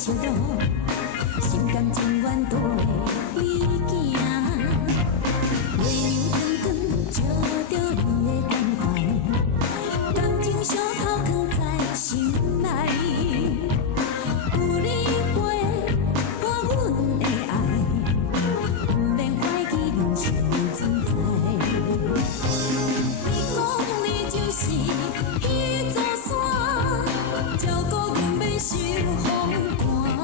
sió-lōo，心甘情愿都会你行。月亮光光照着你的关怀，感情小头藏在心内。有你陪伴阮的爱，不免怀疑人生存在。你讲你就是彼座山，照顾阮免受风寒。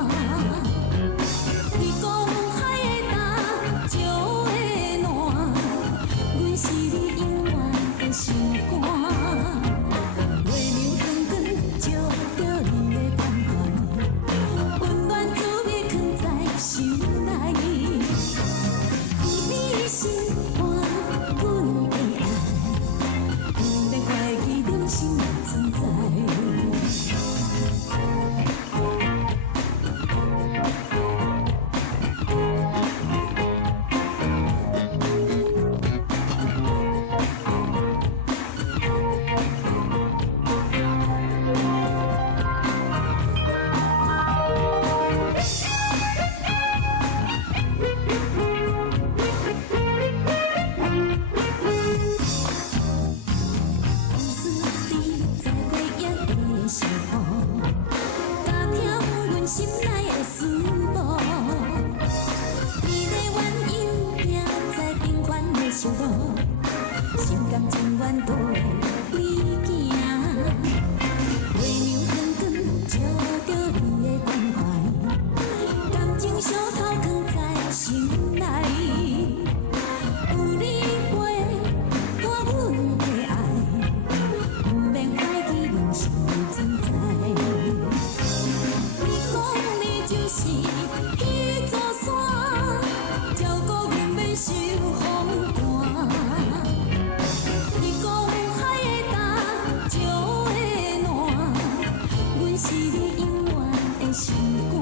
你讲海的大，石的暖，阮是你永远的心肝。月亮光光照着你的关怀，温暖滋味藏在心内。你心肝，阮的爱，不免怀疑人生的存在。往事滴在回忆的sió-hōo，ka-thiam阮心内的su-bōo。你的原因行在pîng-huân的sió-lōo，心甘情愿都会你行。月亮光光照着你的关怀，感情小头藏在心内。有你陪伴阮的爱，不免怀疑人生的存在。你讲你就是彼座山，照顾阮免受风寒。你讲海的大，石的暖，阮是你永远的心肝。